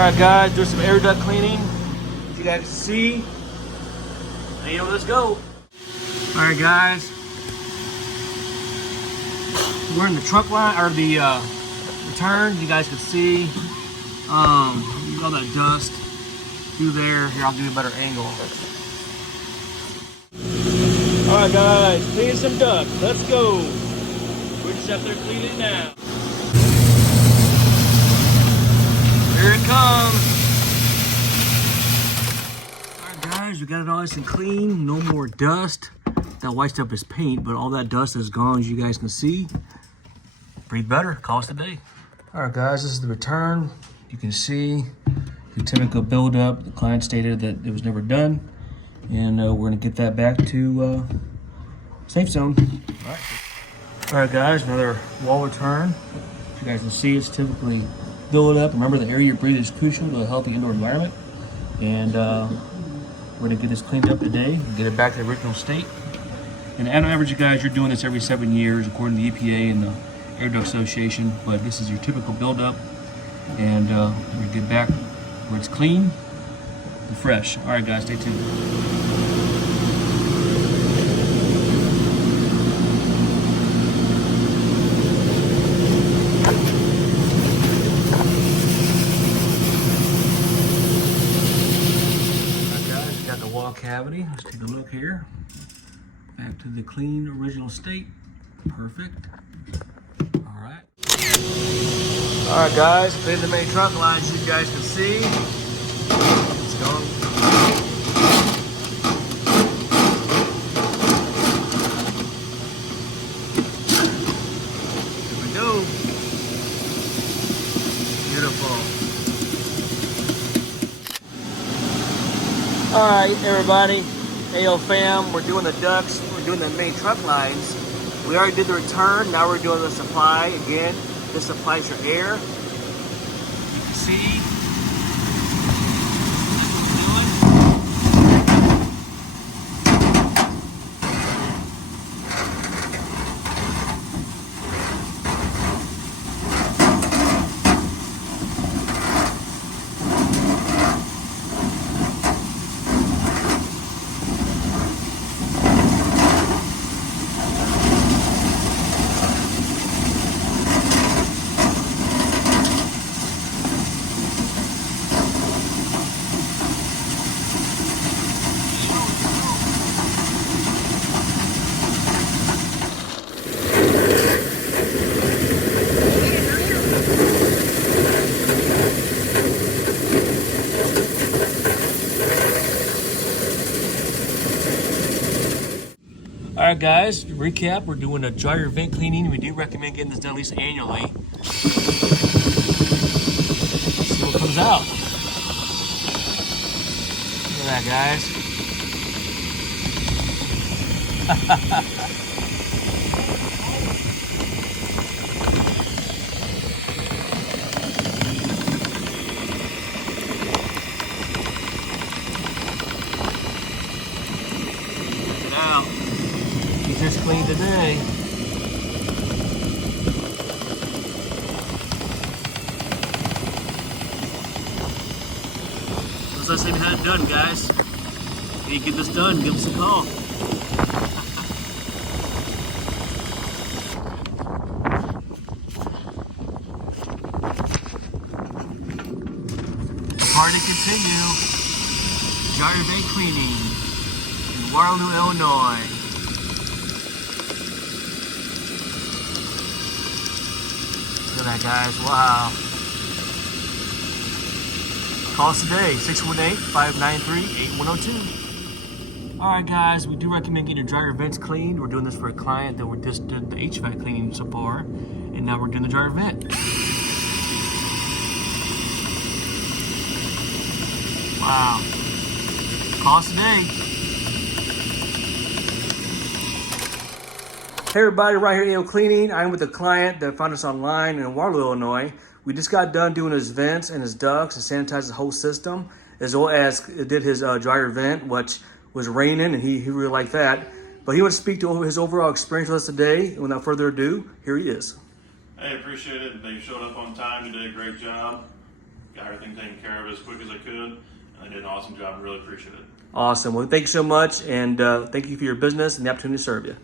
Alright guys, do some air duct cleaning. As you guys can see. Hey, let's go. Alright guys. We're in the truck line, or the return. You guys can see all that dust through there. Here, I'll give you a better angle. Alright guys, clean some ducts. Let's go. We're just up there cleaning now. Here it comes. Alright guys, we got it all nice and clean. No more dust. That white stuff is paint, but all that dust is gone, as you guys can see. Breathe better, call us a day. Alright guys, this is the return. You can see the typical buildup. The client stated that it was never done. And we're gonna get that back to safe zone. Alright guys, another wall return. As you guys can see, it's typically build up. Remember, the air you breathe is crucial to a healthy indoor environment. And we're gonna get this cleaned up today and get it back to the original state. And on average, you guys, you're doing this every 7 years according to the EPA and the Air Duct Association, but this is your typical buildup. And we're gonna get back where it's clean and fresh. All right guys, stay tuned. Cavity. Let's take a look here. Back to the clean original state. Perfect. All right. All right, guys. Clean the main trunk lines. You guys can see. It's going. Here we go. Beautiful. Alright everybody, AO fam, we're doing the ducts, we're doing the main trunk lines. We already did the return, now we're doing the supply. Again, this supplies your air. You can see. Alright guys, to recap, we're doing a dryer vent cleaning. We do recommend getting this done at least annually. Let's see what comes out. Look at that, guys. Check it out. Just cleaned today. Let's say we had it done, guys. If you get this done, give us a call. Party continue. Dryer vent cleaning in Waterloo, Illinois. Look at that, guys. Wow. Call us today, 618-593-8102. All right, guys, we do recommend getting your dryer vents cleaned. We're doing this for a client that we just did the HVAC cleaning so far, and now we're doing the dryer vent. Wow. Call us today. Hey everybody, right here at AO Cleaning. I'm with a client that found us online in Waterloo, Illinois. We just got done doing his vents and his ducts and sanitized the whole system, as well as did his dryer vent, which was raining, and he really liked that. But he wants to speak to his overall experience with us today. And without further ado, here he is. Hey, appreciate it. You showed up on time. You did a great job. got everything taken care of as quick as I could, and they did an awesome job. I really appreciate it. Awesome. Well, thank you so much, and thank you for your business and the opportunity to serve you.